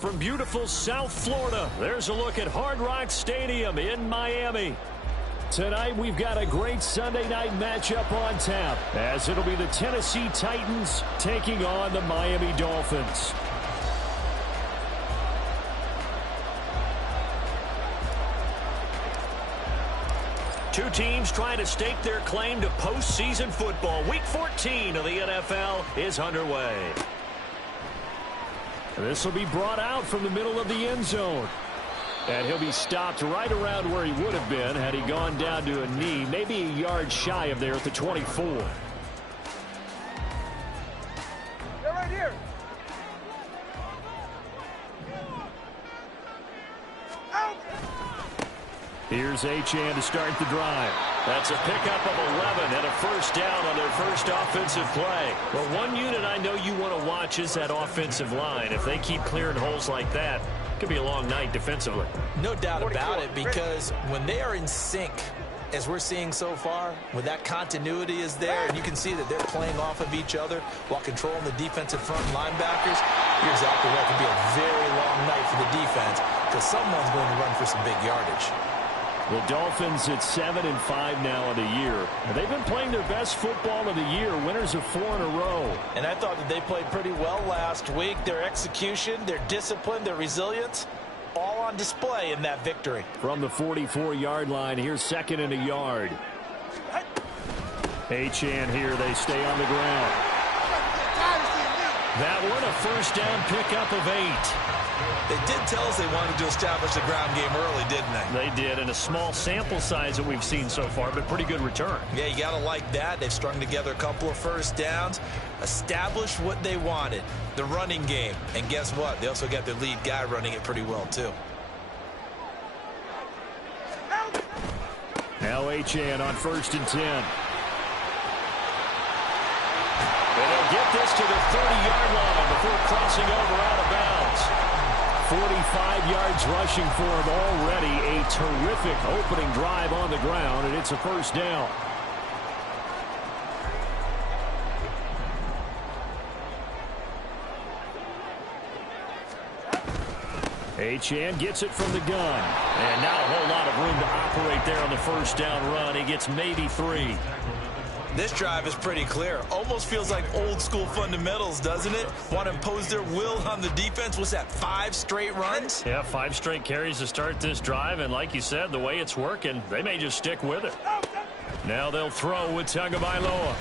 From beautiful South Florida, there's a look at Hard Rock Stadium in Miami. Tonight, we've got a great Sunday night matchup on tap, as it'll be the Tennessee Titans taking on the Miami Dolphins. Two teams trying to stake their claim to postseason football. Week 14 of the NFL is underway. This will be brought out from the middle of the end zone. And he'll be stopped right around where he would have been had he gone down to a knee, maybe a yard shy of there at the 24. They're right here. Out. Here's Achane to start the drive. That's a pickup of 11 and a first down on their first offensive play. Well, one unit I know you want to watch is that offensive line. If they keep clearing holes like that, it could be a long night defensively. No doubt about it, because when they are in sync, as we're seeing so far, when that continuity is there, and you can see that they're playing off of each other while controlling the defensive front linebackers, you're exactly right. It could be a very long night for the defense because someone's going to run for some big yardage. The Dolphins at 7-5 now in the year. They've been playing their best football of the year, winners of 4 in a row. And I thought that they played pretty well last week. Their execution, their discipline, their resilience, all on display in that victory. From the 44-yard line, here's second and a yard. Achane here, they stay on the ground. That one, a first down pickup of 8. They did tell us they wanted to establish the ground game early, didn't they? They did, in a small sample size that we've seen so far, but pretty good return. Yeah, you got to like that. They've strung together a couple of first downs, established what they wanted, the running game. And guess what? They also got their lead guy running it pretty well, too. Now Achane on 1st and 10. And they'll get this to the 30-yard line before crossing over out of bounds. 45 yards rushing for him already. A terrific opening drive on the ground, and it's a first down. Achane gets it from the gun. And not a whole lot of room to operate there on the first down run. He gets maybe 3. This drive is pretty clear. Almost feels like old school fundamentals, doesn't it? Want to impose their will on the defense. What's that, 5 straight runs? Yeah, 5 straight carries to start this drive. And like you said, the way it's working, they may just stick with it. Now they'll throw with Tagovailoa.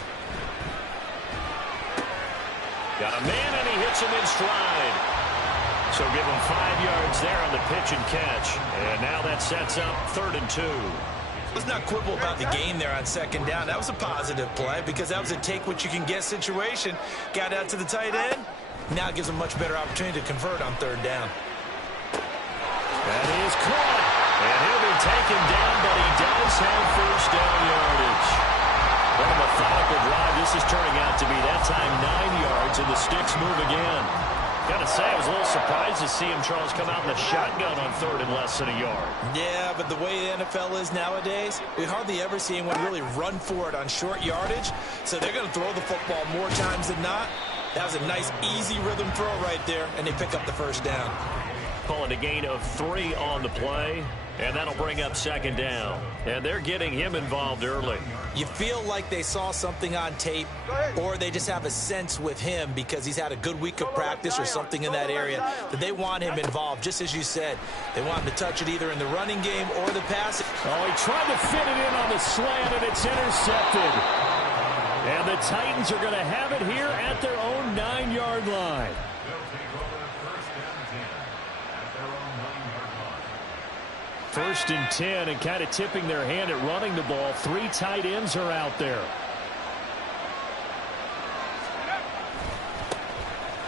Got a man, and he hits him in stride. So give him 5 yards there on the pitch and catch. And now that sets up 3rd and 2. Let's not quibble about the game there on 2nd down. That was a positive play because that was a take-what-you-can-get situation. Got out to the tight end. Now it gives them a much better opportunity to convert on 3rd down. That is caught. And he'll be taken down, but he does have first down yardage. What a methodical drive this is turning out to be. That time 9 yards, and the sticks move again. Gotta say, I was a little surprised to see him, Charles, come out in the shotgun on 3rd and less than a yard. Yeah, but the way the NFL is nowadays, we hardly ever see anyone really run for it on short yardage. So they're going to throw the football more times than not. That was a nice, easy rhythm throw right there, and they pick up the first down. Calling a gain of 3 on the play, and that'll bring up 2nd down. And they're getting him involved early. You feel like they saw something on tape, or they just have a sense with him because he's had a good week of practice or something in that area that they want him involved, just as you said. They want him to touch it either in the running game or the passing. Oh, he tried to fit it in on the slant, and it's intercepted. And the Titans are going to have it here at their own 9-yard line. First and 10, and kind of tipping their hand at running the ball. 3 tight ends are out there.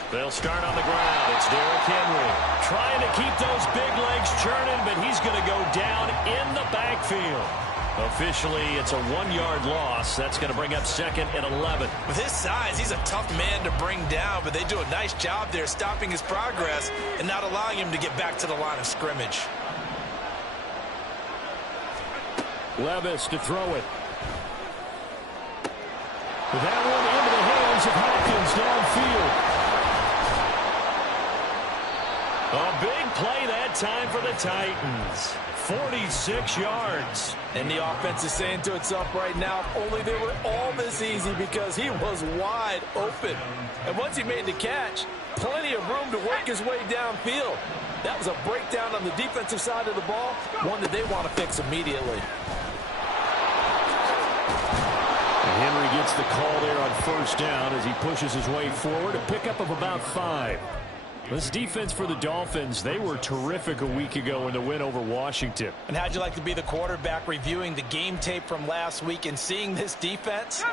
They'll start on the ground. It's Derrick Henry trying to keep those big legs churning, but he's going to go down in the backfield. Officially, it's a 1-yard loss. That's going to bring up 2nd and 11. With his size, he's a tough man to bring down, but they do a nice job there stopping his progress and not allowing him to get back to the line of scrimmage. Levis to throw it. That one into the hands of Hopkins downfield. play that time for the Titans. 46 yards. And the offense is saying to itself right now, if only they were all this easy, because he was wide open. And once he made the catch, plenty of room to work his way downfield. That was a breakdown on the defensive side of the ball, one that they want to fix immediately. And Henry gets the call there on first down as he pushes his way forward. A pickup of about 5. This defense for the Dolphins, they were terrific a week ago in the win over Washington. And how'd you like to be the quarterback reviewing the game tape from last week and seeing this defense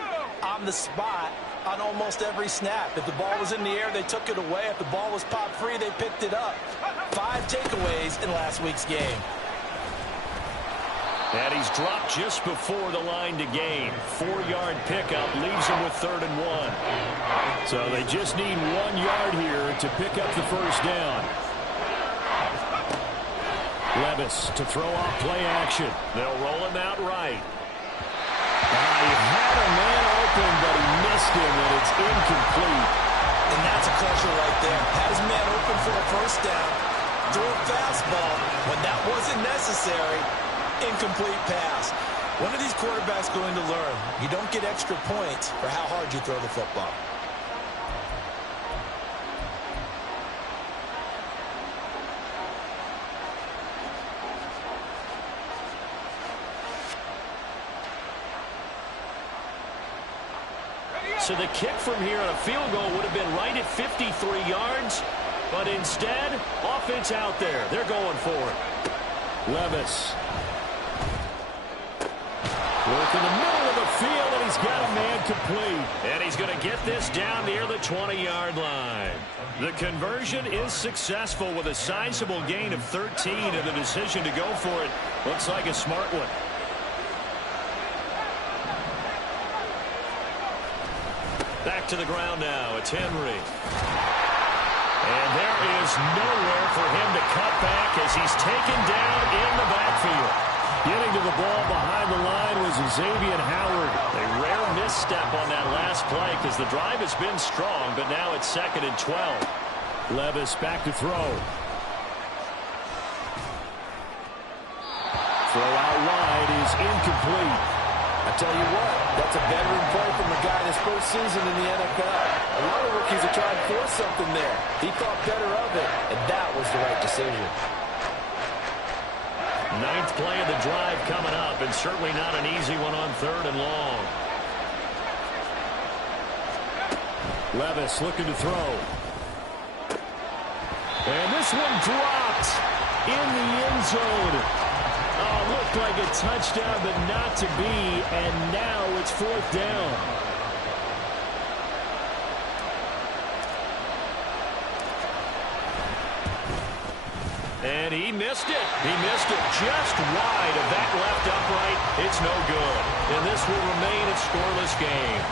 on the spot on almost every snap? If the ball was in the air, they took it away. If the ball was popped free, they picked it up. 5 takeaways in last week's game. And he's dropped just before the line to gain. 4-yard pickup leaves him with 3rd and 1. So they just need 1 yard here to pick up the first down. Levis to throw off play action. They'll roll him out right. He had a man open, but he missed him, and it's incomplete. And that's a crusher right there. Had his man open for a first down. Threw a fastball when that wasn't necessary. Incomplete pass. When are these quarterbacks going to learn? You don't get extra points for how hard you throw the football. So the kick from here on a field goal would have been right at 53 yards, but instead, offense out there. They're going for it. Levis. Work in the middle of the field, and he's got a man complete. And he's going to get this down near the 20-yard line. The conversion is successful with a sizable gain of 13, and the decision to go for it looks like a smart one. Back to the ground now. It's Henry. And there is nowhere for him to cut back as he's taken down in the backfield. Getting to the ball behind the line was Xavier Howard. A rare misstep on that last play because the drive has been strong, but now it's 2nd and 12. Levis back to throw. Throw out wide is incomplete. I tell you what, that's a veteran play from the guy in his first season in the NFL. A lot of rookies are trying to force something there. He thought better of it, and that was the right decision. 9th play of the drive coming up, and certainly not an easy one on 3rd and long. Levis looking to throw. And this one dropped in the end zone. Oh, looked like a touchdown, but not to be, and now it's 4th down. And he missed it. He missed it just wide of that left upright. It's no good. And this will remain a scoreless game.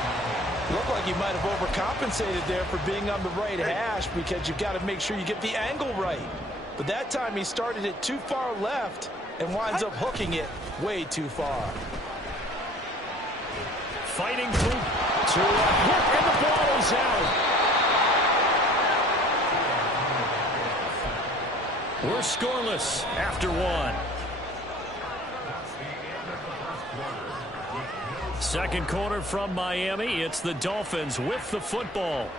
Looked like he might have overcompensated there for being on the right hash because you've got to make sure you get the angle right. But that time he started it too far left and winds up hooking it way too far. Fighting through to a hit, and the ball is out. We're scoreless after 1. Second quarter from Miami. It's the Dolphins with the football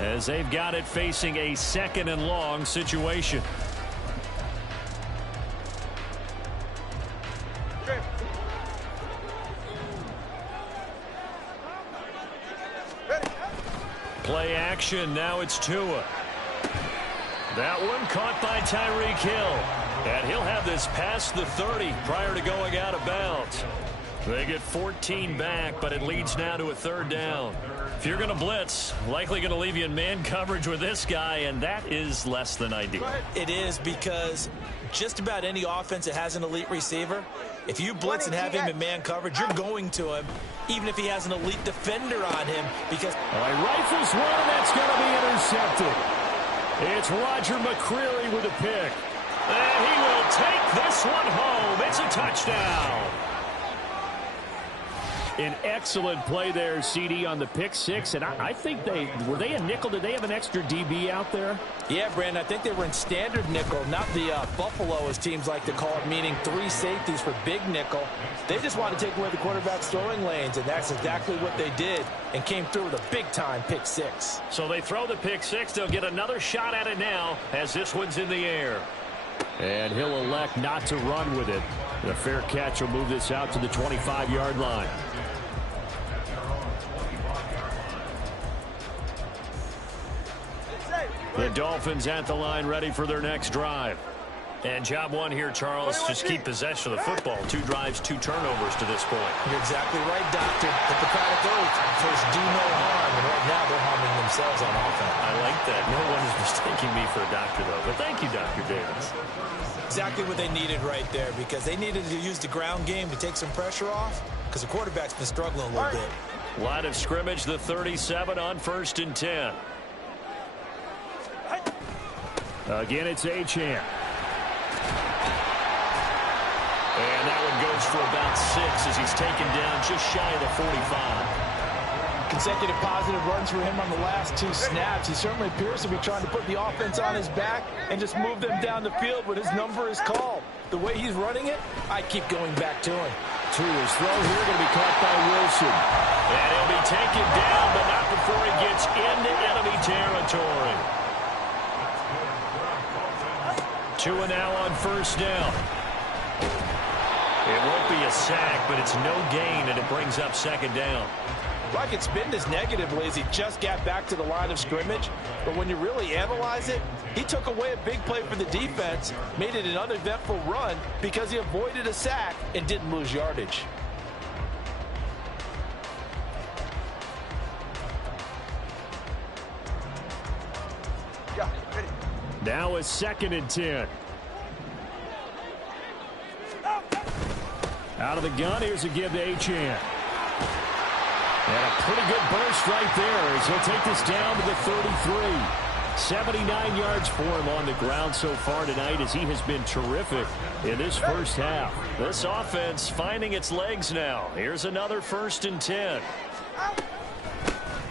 as they've got it facing a 2nd and long situation. Play action. Now it's Tua. That one caught by Tyreek Hill. And he'll have this past the 30 prior to going out of bounds. They get 14 back, but it leads now to a 3rd down. If you're going to blitz, likely going to leave you in man coverage with this guy, and that is less than ideal. It is, because just about any offense that has an elite receiver, if you blitz and have him in man coverage, you're going to him, even if he has an elite defender on him, because... He rifles one, and that's going to be intercepted. It's Roger McCreary with a pick. And he will take this one home. It's a touchdown. An excellent play there, CD, on the pick six. And I think were they a nickel? Did they have an extra DB out there? Yeah, Brandon, I think they were in standard nickel, not the Buffalo, as teams like to call it, meaning 3 safeties for big nickel. They just want to take away the quarterback's throwing lanes, and that's exactly what they did and came through with a big-time pick six. So they throw the pick six. They'll get another shot at it now as this one's in the air. And he'll elect not to run with it. The fair catch will move this out to the 25-yard line. The Dolphins at the line, ready for their next drive. And job one here, Charles, just keep possession of the football. 2 drives, 2 turnovers to this point. You're exactly right, Doctor. Hippocratic oath. First, do no harm. And right now, they're harming themselves on offense. I like that. No one is mistaking me for a doctor, though. But thank you, Dr. Davis. Exactly what they needed right there, because they needed to use the ground game to take some pressure off, because the quarterback's been struggling a little bit. Line of scrimmage, the 37 on 1st and 10. Again, it's Achane. And that one goes for about 6 as he's taken down just shy of the 45. Consecutive positive runs for him on the last 2 snaps. He certainly appears to be trying to put the offense on his back and just move them down the field when his number is called. The way he's running it, I keep going back to him. To his throw here, going to be caught by Wilson. And he'll be taken down, but not before he gets into enemy territory. 2 and now on 1st down. It won't be a sack, but it's no gain, and it brings up 2nd down. Like it's been as negatively as he just got back to the line of scrimmage. But when you really analyze it, he took away a big play for the defense, made it an uneventful run because he avoided a sack and didn't lose yardage. Now a 2nd and 10. Out of the gun, here's a give to Achane. And a pretty good burst right there as he'll take this down to the 33. 79 yards for him on the ground so far tonight as he has been terrific in this first half. This offense finding its legs now. Here's another 1st and 10.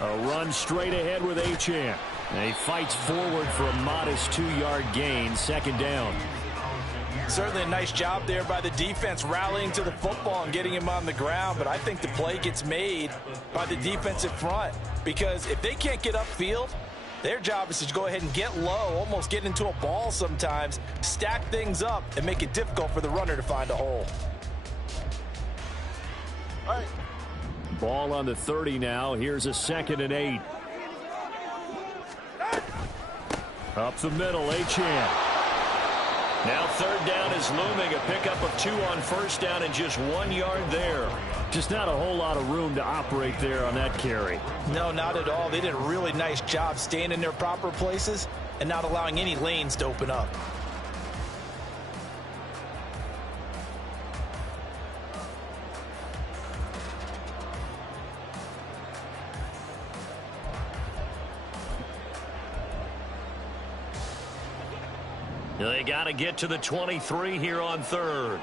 A run straight ahead with Achane. And he fights forward for a modest 2-yard gain, 2nd down. Certainly a nice job there by the defense rallying to the football and getting him on the ground, but I think the play gets made by the defensive front because if they can't get upfield, their job is to go ahead and get low, almost get into a ball sometimes, stack things up, and make it difficult for the runner to find a hole. All right. Ball on the 30 now. Here's a 2nd and 8. Up the middle, Achane. Now 3rd down is looming. A pickup of 2 on 1st down and just 1 yard there. Just not a whole lot of room to operate there on that carry. No, not at all. They did a really nice job staying in their proper places and not allowing any lanes to open up. They got to get to the 23 here on 3rd.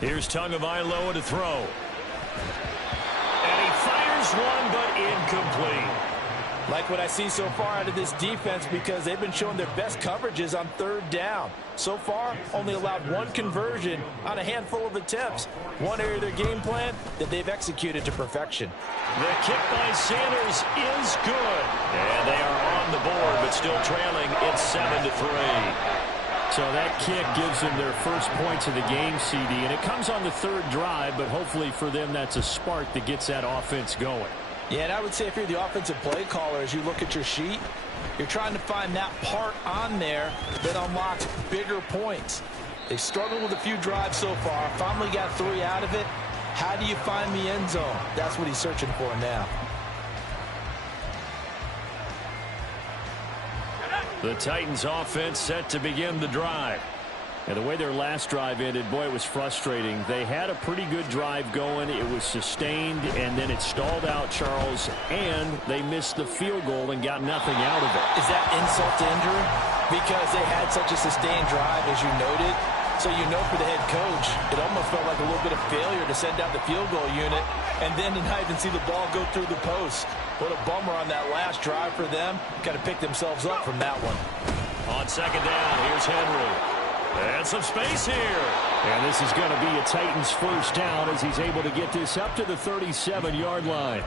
Here's Tagovailoa to throw. And he fires one, but incomplete. Like what I see so far out of this defense because they've been showing their best coverages on 3rd down. So far, only allowed 1 conversion on a handful of attempts. One area of their game plan that they've executed to perfection. The kick by Sanders is good. And they are on the board, but still trailing. It's 7-3. So that kick gives them their first points of the game, CD. And it comes on the 3rd drive, but hopefully for them that's a spark that gets that offense going. Yeah, and I would say if you're the offensive play caller, as you look at your sheet, you're trying to find that part on there that unlocks bigger points. They struggled with a few drives so far. Finally got 3 out of it. How do you find the end zone? That's what he's searching for now. The Titans offense set to begin the drive. And the way their last drive ended, boy, it was frustrating. They had a pretty good drive going. It was sustained, and then it stalled out, Charles, and they missed the field goal and got nothing out of it. Is that insult to injury? Because they had such a sustained drive, as you noted, So you know for the head coach, it almost felt like a little bit of failure to send out the field goal unit and then to not even see the ball go through the post. What a bummer on that last drive for them. Got to pick themselves up from that one. On second down, here's Henry. And some space here. And this is going to be a Titans first down as he's able to get this up to the 37-yard line.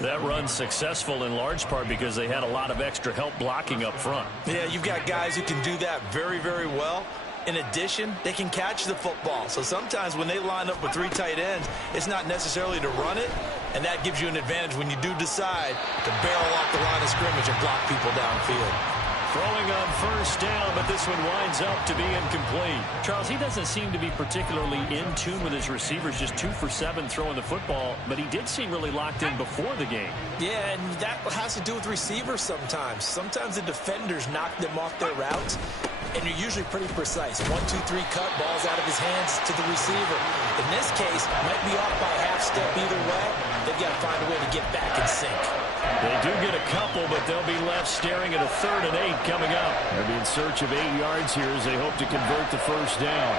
That run's successful in large part because they had a lot of extra help blocking up front. Yeah, you've got guys who can do that very, very well. In addition, they can catch the football. So sometimes when they line up with 3 tight ends, it's not necessarily to run it, and that gives you an advantage when you do decide to barrel off the line of scrimmage and block people downfield. Throwing on first down, but this one winds up to be incomplete. Charles, he doesn't seem to be particularly in tune with his receivers, just 2 for 7 throwing the football, but he did seem really locked in before the game. Yeah, and that has to do with receivers sometimes. Sometimes the defenders knock them off their routes, and you're usually pretty precise. 1, 2, 3 cut, ball's out of his hands to the receiver. In this case, might be off by a half step either way. They've got to find a way to get back in sync. They do get a couple, but they'll be left staring at a 3rd and 8 coming up. They'll be in search of 8 yards here as they hope to convert the first down.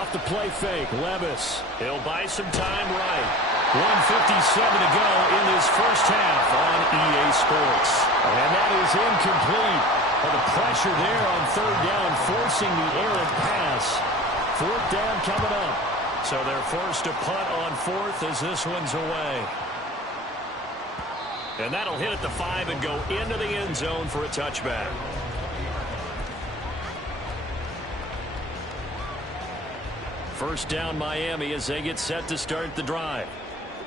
Off the play fake, Levis. He'll buy some time right. 1:57 to go in this first half on EA Sports. And that is incomplete. Well, the pressure there on 3rd down, forcing the errant pass. 4th down coming up. So they're forced to punt on 4th as this one's away. And that'll hit at the 5 and go into the end zone for a touchback. First down Miami as they get set to start the drive.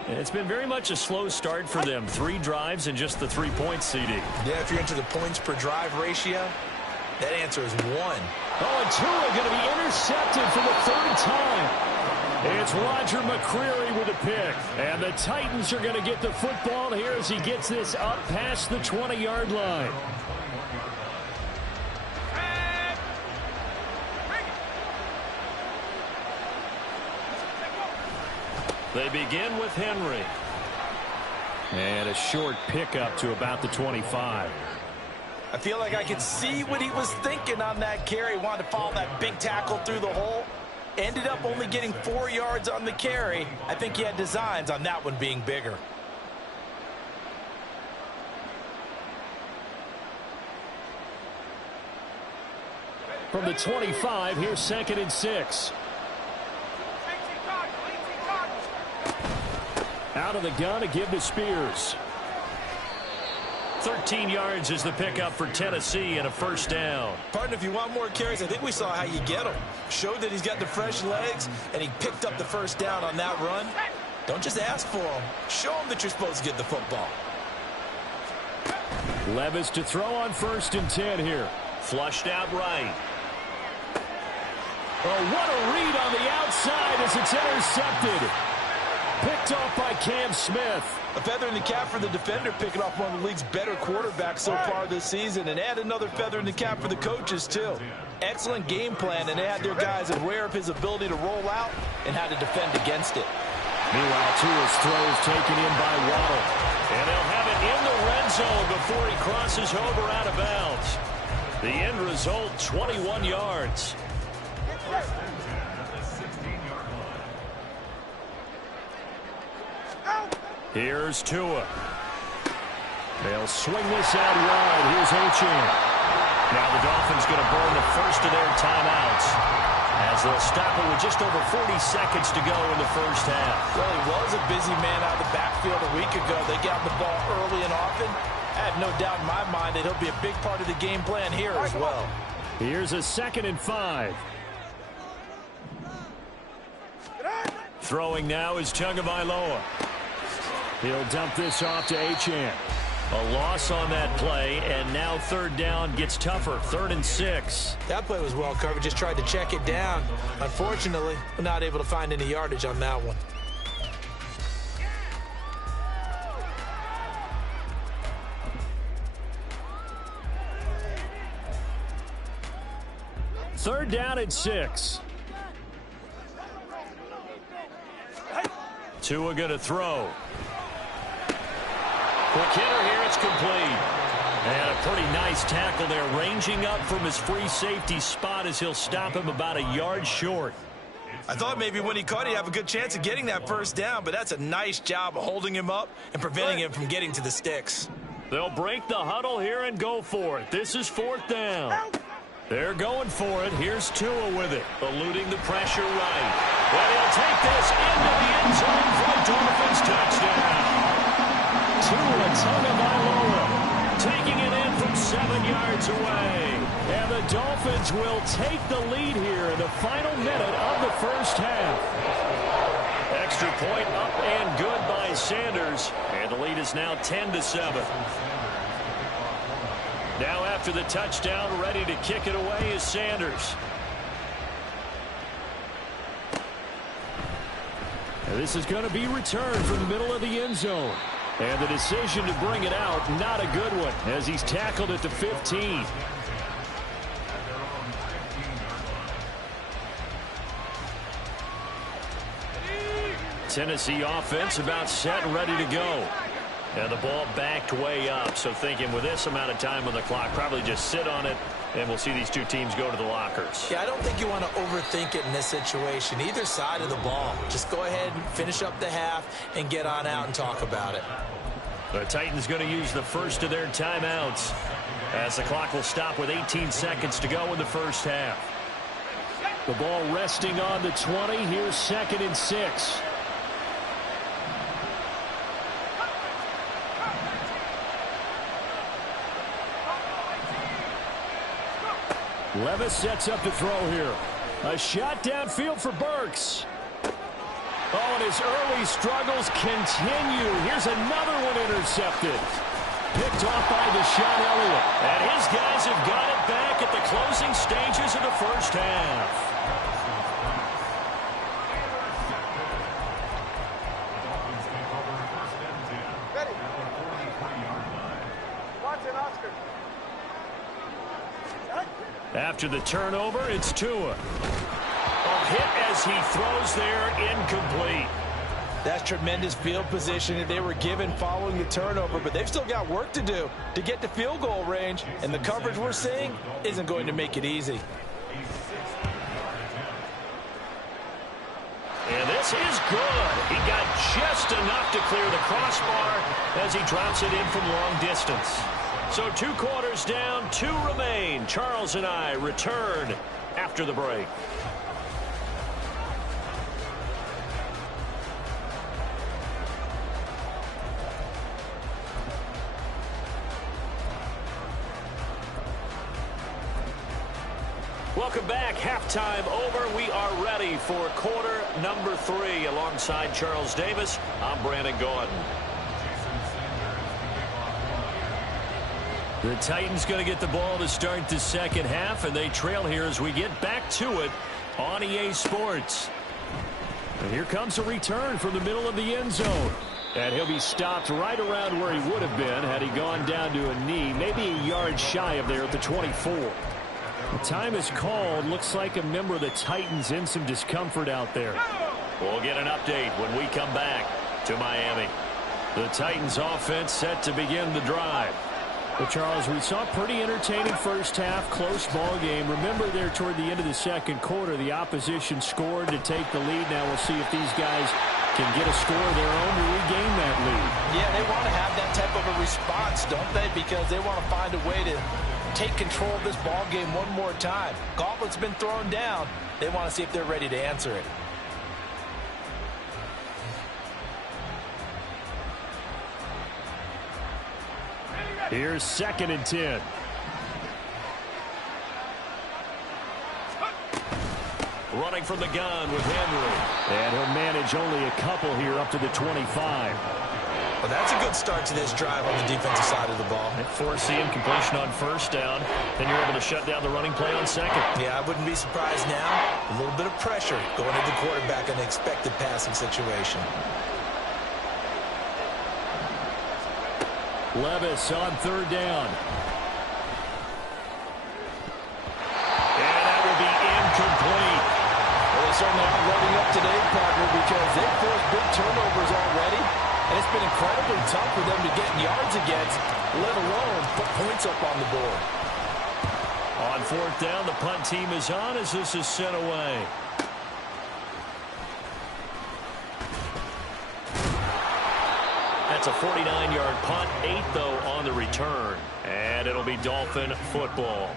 And it's been very much a slow start for them. 3 drives and just the 3 points, CD. Yeah, if you're into the points per drive ratio, that answer is 1. Oh, and Tua going to be intercepted for the 3rd time. It's Roger McCreary with a pick. And the Titans are going to get the football here as he gets this up past the 20-yard line. They begin with Henry. And a short pickup to about the 25. I feel like I could see what he was thinking on that carry. Wanted to follow that big tackle through the hole. Ended up only getting 4 yards on the carry. I think he had designs on that one being bigger. From the 25, here's 2nd and 6. Out of the gun to give to Spears. 13 yards is the pickup for Tennessee and a first down. Partner, if you want more carries, I think we saw how you get them. Showed that he's got the fresh legs, and he picked up the first down on that run. Don't just ask for them. Show them that you're supposed to get the football. Levis to throw on 1st and 10 here. Flushed out right. Oh, what a read on the outside as it's intercepted. Picked off by Cam Smith. A feather in the cap for the defender, picking off one of the league's better quarterbacks so far this season, and add another feather in the cap for the coaches, too. Excellent game plan, and they had their guys aware of his ability to roll out and how to defend against it. Meanwhile, Tua's throw is taken in by Waddle. And they'll have it in the red zone before he crosses over out of bounds. The end result, 21 yards. Here's Tua. They'll swing this out wide. Here's Achane. Now the Dolphins going to burn the first of their timeouts as they'll stop it with just over 40 seconds to go in the first half. Well, he was a busy man out of the backfield a week ago. They got the ball early and often. I have no doubt in my mind that he'll be a big part of the game plan here as well. Here's a 2nd and 5. Throwing now is Tagovailoa. He'll dump this off to Achane. A loss on that play, and now 3rd down gets tougher. 3rd and 6. That play was well covered. Just tried to check it down. Unfortunately, we're not able to find any yardage on that one. Third down and 6. Tua going to throw. Quick hitter here, it's complete. And a pretty nice tackle there, ranging up from his free safety spot as he'll stop him about a yard short. I thought maybe when he caught, he'd have a good chance of getting that first down, but that's a nice job of holding him up and preventing him from getting to the sticks. They'll break the huddle here and go for it. This is 4th down. They're going for it. Here's Tua with it, eluding the pressure right. Well, he'll take this into the end zone for a Dolphins touchdown. Tua Tagovailoa taking it in from 7 yards away. And the Dolphins will take the lead here in the final minute of the first half. Extra point up and good by Sanders. And the lead is now 10-7. Now after the touchdown, ready to kick it away is Sanders. And this is going to be returned from the middle of the end zone. And the decision to bring it out, not a good one, as he's tackled at the 15. Tennessee offense about set and ready to go. And the ball backed way up, so thinking with this amount of time on the clock, probably just sit on it, and we'll see these two teams go to the lockers. Yeah, I don't think you want to overthink it in this situation. Either side of the ball. Just go ahead and finish up the half and get on out and talk about it. The Titans going to use the first of their timeouts as the clock will stop with 18 seconds to go in the first half. The ball resting on the 20. Here's 2nd and 6. Levis sets up to throw here. A shot downfield for Burks. Oh, and his early struggles continue. Here's another one intercepted. Picked off by Deshaun Elliott. And his guys have got it back at the closing stages of the first half. Ready. Watson, Oscar. After the turnover, it's Tua. A hit as he throws there, incomplete. That's tremendous field position that they were given following the turnover, but they've still got work to do to get to field goal range, and the coverage we're seeing isn't going to make it easy. And this is good. He got just enough to clear the crossbar as he drops it in from long distance. So 2 quarters down, 2 remain. Charles and I return after the break. Welcome back. Halftime over. We are ready for quarter number 3. Alongside Charles Davis, I'm Brandon Gordon. The Titans going to get the ball to start the second half, and they trail here as we get back to it on EA Sports. And here comes a return from the middle of the end zone. And he'll be stopped right around where he would have been had he gone down to a knee, maybe a yard shy of there at the 24. The time is called. Looks like a member of the Titans in some discomfort out there. We'll get an update when we come back to Miami. The Titans offense set to begin the drive. Well, Charles, we saw a pretty entertaining first half, close ball game. Remember there toward the end of the second quarter, the opposition scored to take the lead. Now we'll see if these guys can get a score of their own to regain that lead. Yeah, they want to have that type of a response, don't they? Because they want to find a way to take control of this ball game one more time. Gauntlet's been thrown down. They want to see if they're ready to answer it. Here's 2nd and 10. Running from the gun with Henry. And he'll manage only a couple here up to the 25. Well, that's a good start to this drive on the defensive side of the ball. Forcing completion on first down. Then you're able to shut down the running play on second. Yeah, I wouldn't be surprised now. A little bit of pressure going into the quarterback in an expected passing situation. Levis on 3rd down. And that will be incomplete. Well, they certainly aren't loading up today, partner, because they've forced big turnovers already. And it's been incredibly tough for them to get yards against, let alone put points up on the board. On fourth down, the punt team is on as this is sent away. That's a 49-yard punt, 8 though on the return. And it'll be Dolphin football.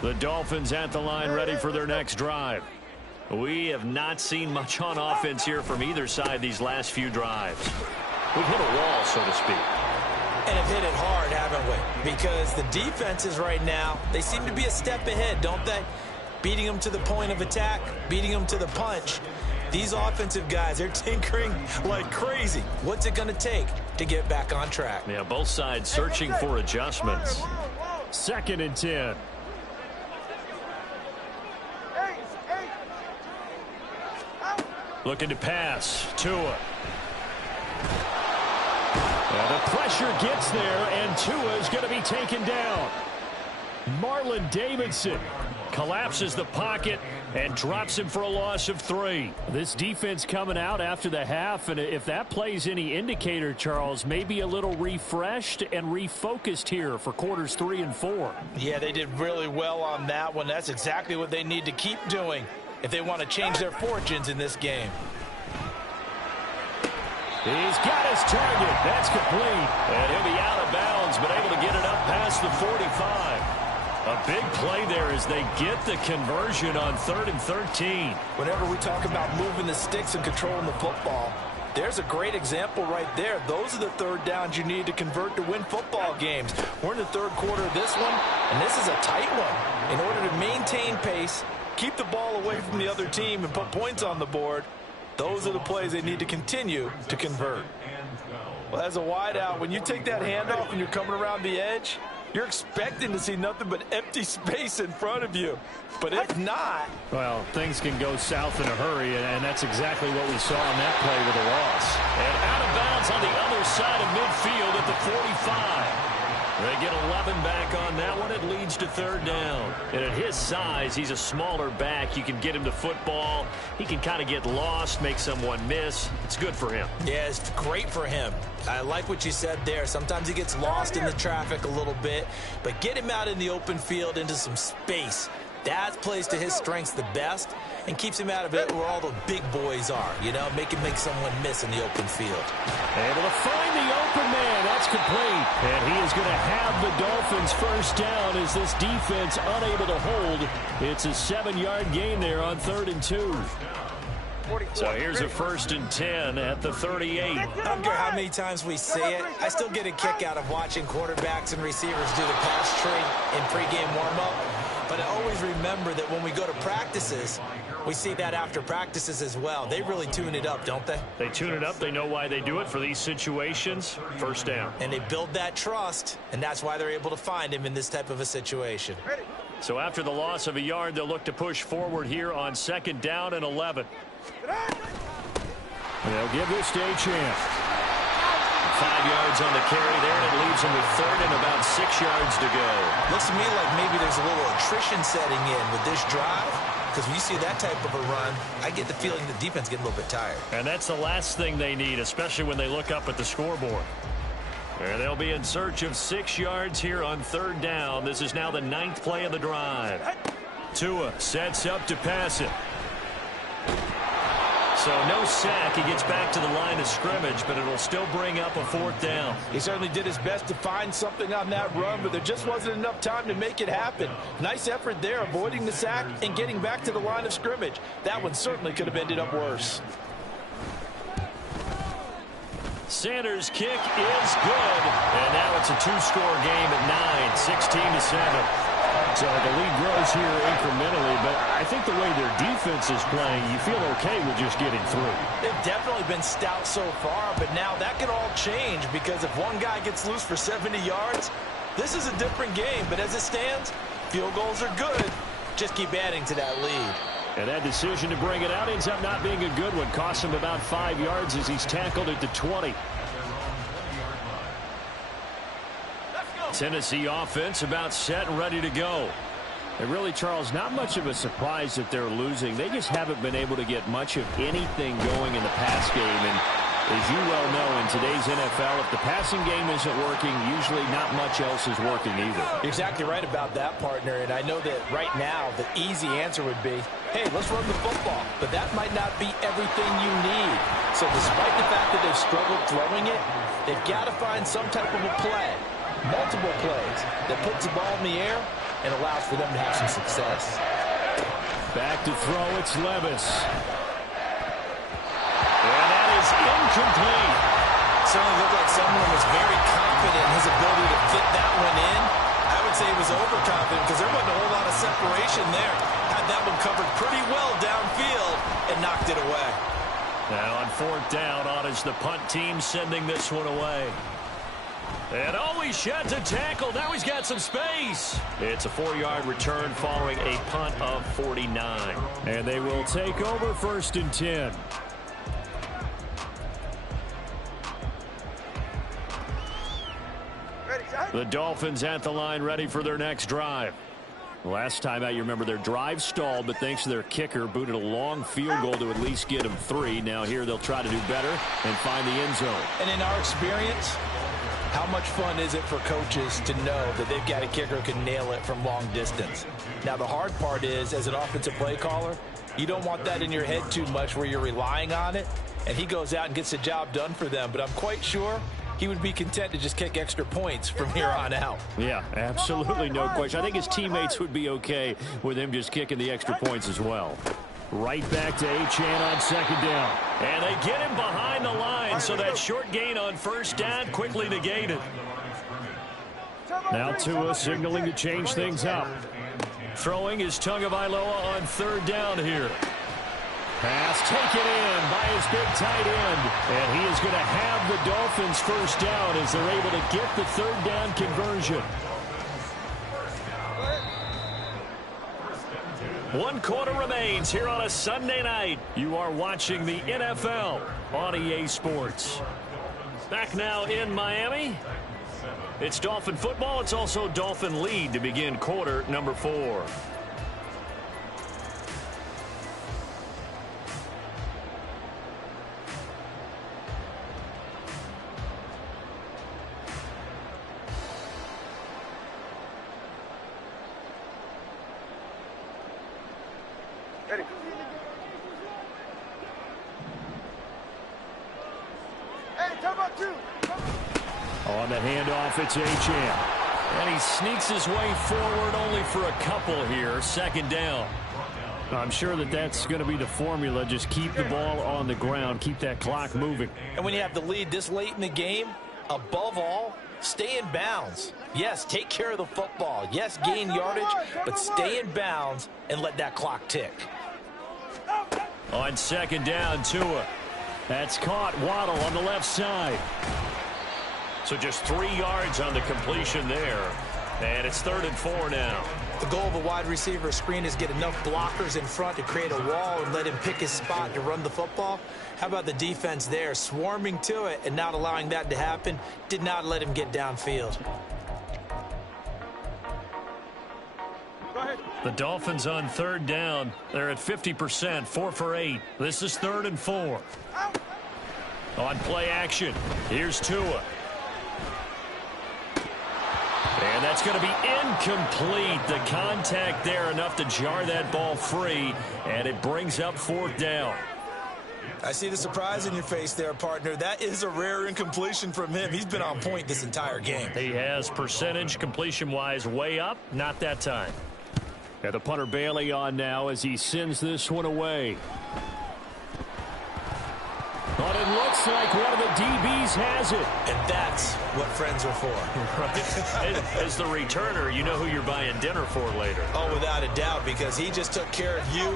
The Dolphins at the line, ready for their next drive. We have not seen much on offense here from either side these last few drives. We've hit a wall, so to speak. And have hit it hard, haven't we? Because the defenses right now, they seem to be a step ahead, don't they? Beating them to the point of attack, beating them to the punch. These offensive guys, they're tinkering like crazy. What's it going to take to get back on track? Yeah, both sides searching for adjustments. 2nd and 10. Looking to pass. Tua. And the pressure gets there, and Tua is going to be taken down. Marlon Davidson collapses the pocket and drops him for a loss of 3. This defense coming out after the half, and if that plays any indicator, Charles, maybe a little refreshed and refocused here for quarters 3 and 4. Yeah, they did really well on that one. That's exactly what they need to keep doing if they want to change their fortunes in this game. He's got his target. That's complete. And he'll be out of bounds, but able to get it up past the 45. A big play there as they get the conversion on 3rd and 13. Whenever we talk about moving the sticks and controlling the football, there's a great example right there. Those are the third downs you need to convert to win football games. We're in the third quarter of this one, and this is a tight one. In order to maintain pace, keep the ball away from the other team, and put points on the board, those are the plays they need to continue to convert. Well, as a wideout, when you take that handoff and you're coming around the edge, you're expecting to see nothing but empty space in front of you. But if not... Well, things can go south in a hurry, and that's exactly what we saw on that play with a loss. And out of bounds on the other side of midfield at the 45. They get 11 back on that one. It leads to 3rd down. And at his size, he's a smaller back. You can get him to football. He can kind of get lost, make someone miss. It's good for him. Yeah, it's great for him. I like what you said there. Sometimes he gets lost in the traffic a little bit. But get him out in the open field into some space. That plays to his strengths the best and keeps him out of it where all the big boys are, you know, make someone miss in the open field. Able to find the open man. That's complete. And he is going to have the Dolphins first down as this defense unable to hold. It's a 7-yard gain there on 3rd and 2. So here's a 1st and 10 at the 38. I don't care how many times we say it, I still get a kick out of watching quarterbacks and receivers do the pass tree in pregame warm-up. But I always remember that when we go to practices, we see that after practices as well. They really tune it up, don't they? They tune it up. They know why they do it for these situations. First down. And they build that trust, and that's why they're able to find him in this type of a situation. So after the loss of a yard, they'll look to push forward here on 2nd down and 11. They'll give this to a chance. 5 yards on the carry there, and it leaves him with 3rd and about 6 yards to go. Looks to me like maybe there's a little attrition setting in with this drive, because when you see that type of a run, I get the feeling the defense getting a little bit tired. And that's the last thing they need, especially when they look up at the scoreboard. And they'll be in search of 6 yards here on 3rd down. This is now the 9th play of the drive. Tua sets up to pass it. So no sack. He gets back to the line of scrimmage, but it'll still bring up a 4th down. He certainly did his best to find something on that run, but there just wasn't enough time to make it happen. Nice effort there, avoiding the sack and getting back to the line of scrimmage. That one certainly could have ended up worse. Sanders' kick is good, and now it's a 2-score game at 9, 16-7. So the lead grows here incrementally, but I think the way their defense is playing, you feel okay with just getting through. They've definitely been stout so far, but now that could all change because if one guy gets loose for 70 yards, this is a different game. But as it stands, field goals are good. Just keep adding to that lead. And that decision to bring it out ends up not being a good one. Costs him about 5 yards as he's tackled at the 20. Tennessee offense about set and ready to go. And really, Charles, not much of a surprise that they're losing. They just haven't been able to get much of anything going in the pass game. And as you well know, in today's NFL, if the passing game isn't working, usually not much else is working either. You're exactly right about that, partner. And I know that right now the easy answer would be, hey, let's run the football. But that might not be everything you need. So despite the fact that they've struggled throwing it, they've got to find some type of a play, multiple plays, that puts the ball in the air and allows for them to have some success. Back to throw, it's Levis. And that is incomplete. Certainly looked like someone was very confident in his ability to fit that one in. I would say he was overconfident because there wasn't a whole lot of separation there. Had that one covered pretty well downfield and knocked it away. Now on fourth down, on is the punt team sending this one away. And he shot to tackle. Now he's got some space. It's a 4-yard return following a punt of 49. And they will take over 1st and 10. The Dolphins at the line ready for their next drive. Last time out, you remember their drive stalled, but thanks to their kicker, booted a long field goal to at least get them 3. Now here they'll try to do better and find the end zone. And in our experience, how much fun is it for coaches to know that they've got a kicker who can nail it from long distance? Now, the hard part is, as an offensive play caller, you don't want that in your head too much where you're relying on it, and he goes out and gets the job done for them. But I'm quite sure he would be content to just kick extra points from here on out. Yeah, absolutely no question. I think his teammates would be okay with him just kicking the extra points as well. Right back to Achane on 2nd down. And they get him behind the line, so that short gain on 1st down quickly negated. Now Tua signaling to change things up. Throwing is Tagovailoa on 3rd down here. Pass taken in by his big tight end. And he is going to have the Dolphins 1st down as they're able to get the 3rd down conversion. 1 quarter remains here on a Sunday night. You are watching the NFL on EA Sports. Back now in Miami. It's Dolphin football. It's also Dolphin lead to begin quarter number 4. Ready. Hey, come on, 2. On the handoff, it's Achane. And he sneaks his way forward only for a couple here. 2nd down. I'm sure that that's going to be the formula. Just keep the ball on the ground. Keep that clock moving. And when you have the lead this late in the game, above all, stay in bounds. Yes, take care of the football. Yes, gain yardage, but stay in bounds and let that clock tick. On 2nd down, Tua. That's caught. Waddle on the left side. So just 3 yards on the completion there. And it's 3rd and 4 now. The goal of a wide receiver screen is get enough blockers in front to create a wall and let him pick his spot to run the football. How about the defense there, swarming to it and not allowing that to happen? Did not let him get downfield. The Dolphins on 3rd down. They're at 50%, 4 for 8. This is 3rd and 4. On play action, here's Tua. And that's going to be incomplete. The contact there enough to jar that ball free, and it brings up 4th down. I see the surprise in your face there, partner. That is a rare incompletion from him. He's been on point this entire game. He has percentage completion-wise way up, not that time. And the punter Bailey on now as he sends this one away. But it looks like one of the DBs has it. And that's what friends are for. Right. As the returner, you know who you're buying dinner for later. Oh, without a doubt, because he just took care of you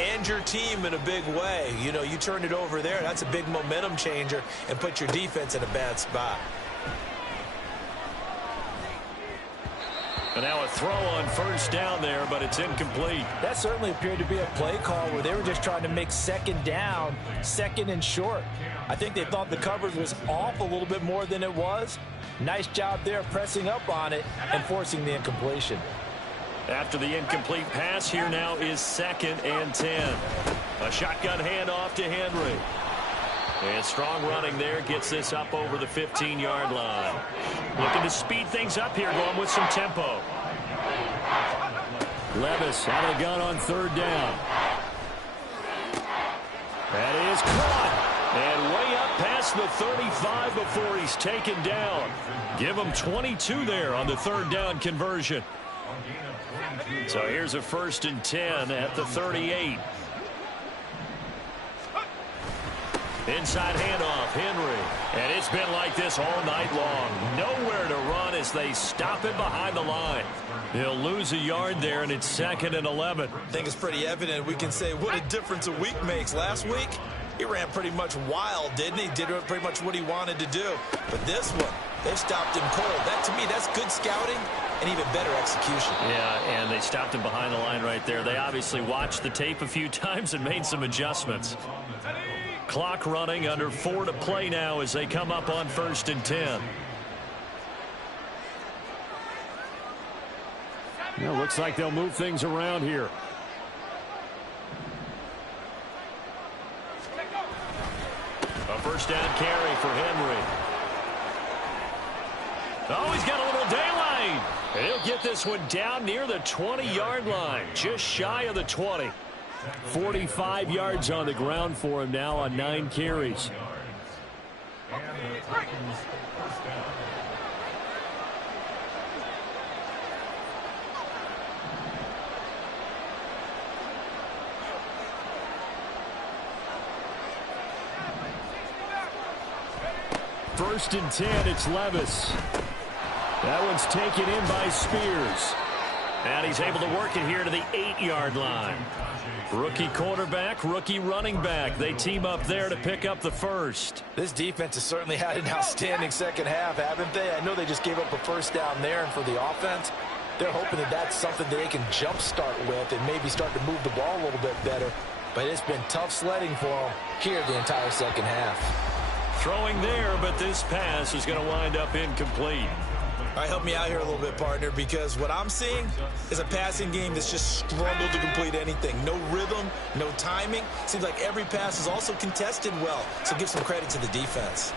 and your team in a big way. You know, you turned it over there. That's a big momentum changer and put your defense in a bad spot. And now a throw on first down there, but it's incomplete. That certainly appeared to be a play call where they were just trying to make second down, second and short. I think they thought the coverage was off a little bit more than it was. Nice job there pressing up on it and forcing the incompletion. After the incomplete pass, here now is 2nd and 10. A shotgun handoff to Henry. And strong running there gets this up over the 15-yard line. Looking to speed things up here, going with some tempo. Levis out of the gun on 3rd down. That is caught. And way up past the 35 before he's taken down. Give him 22 there on the 3rd down conversion. So here's a 1st and 10 at the 38. Inside handoff, Henry. And it's been like this all night long. Nowhere to run as they stop him behind the line. He'll lose a yard there, and it's 2nd and 11. I think it's pretty evident. We can say what a difference a week makes. Last week, he ran pretty much wild, didn't he? Did pretty much what he wanted to do. But this one, they stopped him cold. That, to me, that's good scouting and even better execution. Yeah, and they stopped him behind the line right there. They obviously watched the tape a few times and made some adjustments. Clock running, under 4 to play now as they come up on 1st and 10. Yeah, looks like they'll move things around here. A 1st down carry for Henry. Oh, he's got a little daylight. And he'll get this one down near the 20-yard line, just shy of the 20. 45 yards on the ground for him now on 9 carries. First and 10, it's Levis. That one's taken in by Spears. And he's able to work it here to the 8-yard line. Rookie quarterback, rookie running back. They team up there to pick up the first. This defense has certainly had an outstanding second half, haven't they? I know they just gave up a 1st down there, and for the offense, they're hoping that that's something they can jumpstart with and maybe start to move the ball a little bit better. But it's been tough sledding for them here the entire second half. Throwing there, but this pass is going to wind up incomplete. All right, help me out here a little bit, partner, because what I'm seeing is a passing game that's just struggled to complete anything. No rhythm, no timing. Seems like every pass is also contested well, so give some credit to the defense.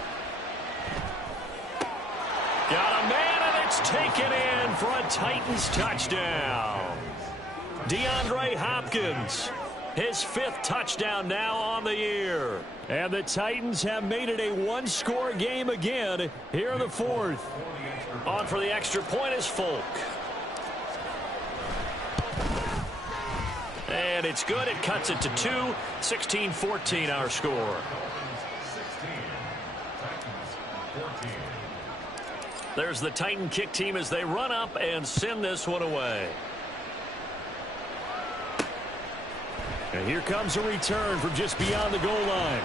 Got a man, and it's taken in for a Titans touchdown. DeAndre Hopkins, his 5th touchdown now on the year. And the Titans have made it a one-score game again here in the 4th. On for the extra point is Folk. And it's good. It cuts it to 2. 16-14 our score. There's the Titan kick team as they run up and send this one away. And here comes a return from just beyond the goal line.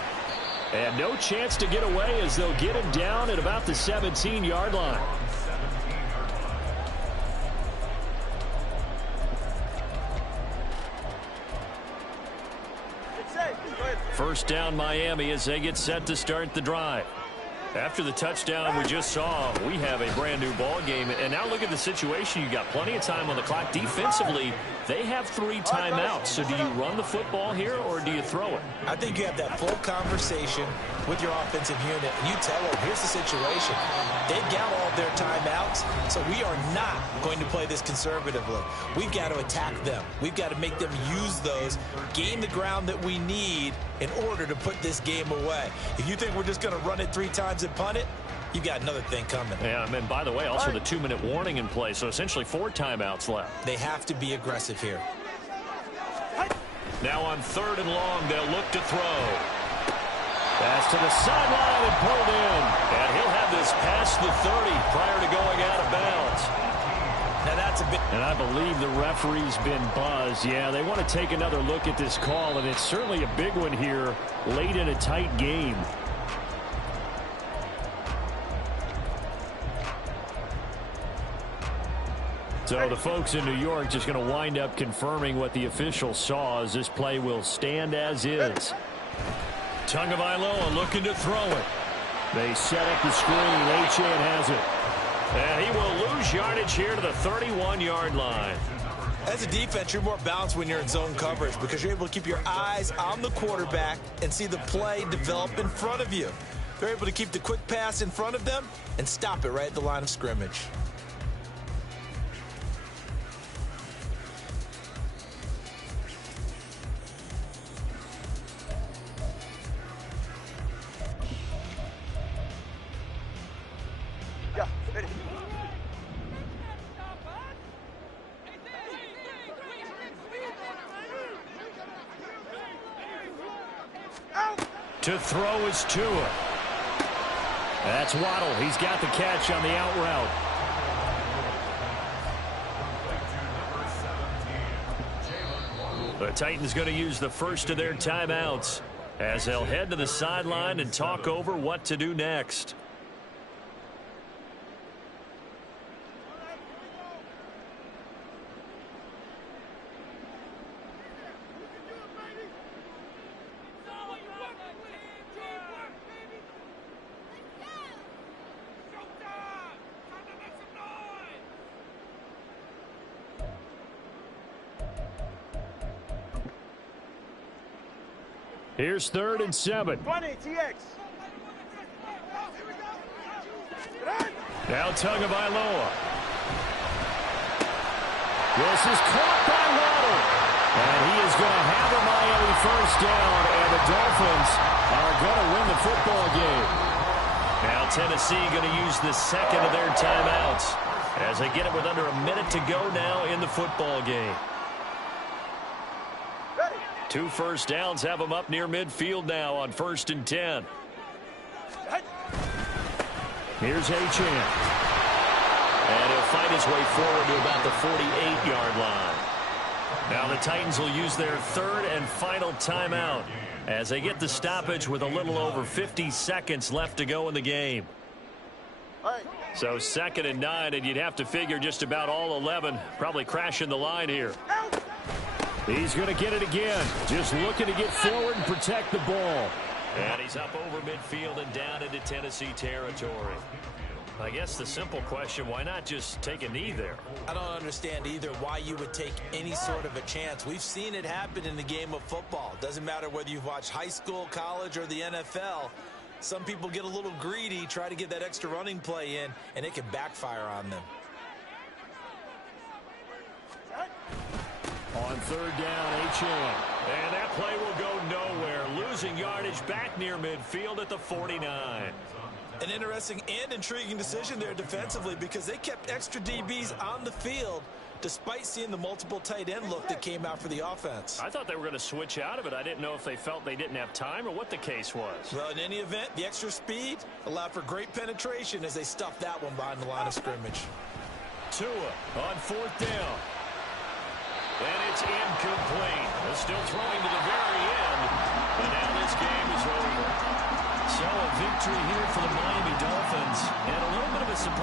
And no chance to get away as they'll get him down at about the 17-yard line. First down Miami as they get set to start the drive. After the touchdown we just saw, we have a brand new ball game. And now look at the situation. You got plenty of time on the clock. Defensively, they have 3 timeouts. So do you run the football here or do you throw it? I think you have that full conversation with your offensive unit, and you tell them, here's the situation. They've got all of their timeouts, so we are not going to play this conservatively. We've got to attack them. We've got to make them use those, gain the ground that we need in order to put this game away. If you think we're just going to run it 3 times and punt it, you've got another thing coming. Yeah, and by the way, also the 2-minute warning in play, so essentially 4 timeouts left. They have to be aggressive here. Now on 3rd and long, they'll look to throw. Pass to the sideline and pulled in. And he'll have this past the 30 prior to going out of bounds. Now that's a bit. And I believe the referee's been buzzed. Yeah, they want to take another look at this call, and it's certainly a big one here late in a tight game. So the folks in New York just going to wind up confirming what the official saw, as this play will stand as is. Tagovailoa looking to throw it. They set up the screen. Achane has it. And he will lose yardage here to the 31-yard line. As a defense, you're more balanced when you're in zone coverage because you're able to keep your eyes on the quarterback and see the play develop in front of you. They're able to keep the quick pass in front of them and stop it right at the line of scrimmage. Yeah, ready. To throw is Tua. That's Waddle. He's got the catch on the out route. The Titans going to use the first of their timeouts as they'll head to the sideline and talk over what to do next. Here's 3rd and 7. 20, TX. Now Tagovailoa. This is caught by Waddle. And he is going to have a Miami first down, and the Dolphins are going to win the football game. Now Tennessee going to use the second of their timeouts as they get it with under a minute to go now in the football game. 2 first downs have them up near midfield now on 1st and 10. Here's Achane. And he'll fight his way forward to about the 48-yard line. Now the Titans will use their 3rd and final timeout as they get the stoppage with a little over 50 seconds left to go in the game. So 2nd and 9, and you'd have to figure just about all 11 probably crashing the line here. He's going to get it again. Just looking to get forward and protect the ball. And he's up over midfield and down into Tennessee territory. I guess the simple question, why not just take a knee there? I don't understand either why you would take any sort of a chance. We've seen it happen in the game of football. Doesn't matter whether you've watched high school, college, or the NFL. Some people get a little greedy, try to get that extra running play in, and it can backfire on them. On 3rd down, Achane. And that play will go nowhere. Losing yardage back near midfield at the 49. An interesting and intriguing decision there defensively because they kept extra DBs on the field despite seeing the multiple tight end look that came out for the offense. I thought they were going to switch out of it. I didn't know if they felt they didn't have time or what the case was. Well, in any event, the extra speed allowed for great penetration as they stuffed that one behind the line of scrimmage. Tua on 4th down. And it's incomplete. They're still throwing to the very end. But now this game is over. So a victory here for the Miami Dolphins. And a little bit of a surprise.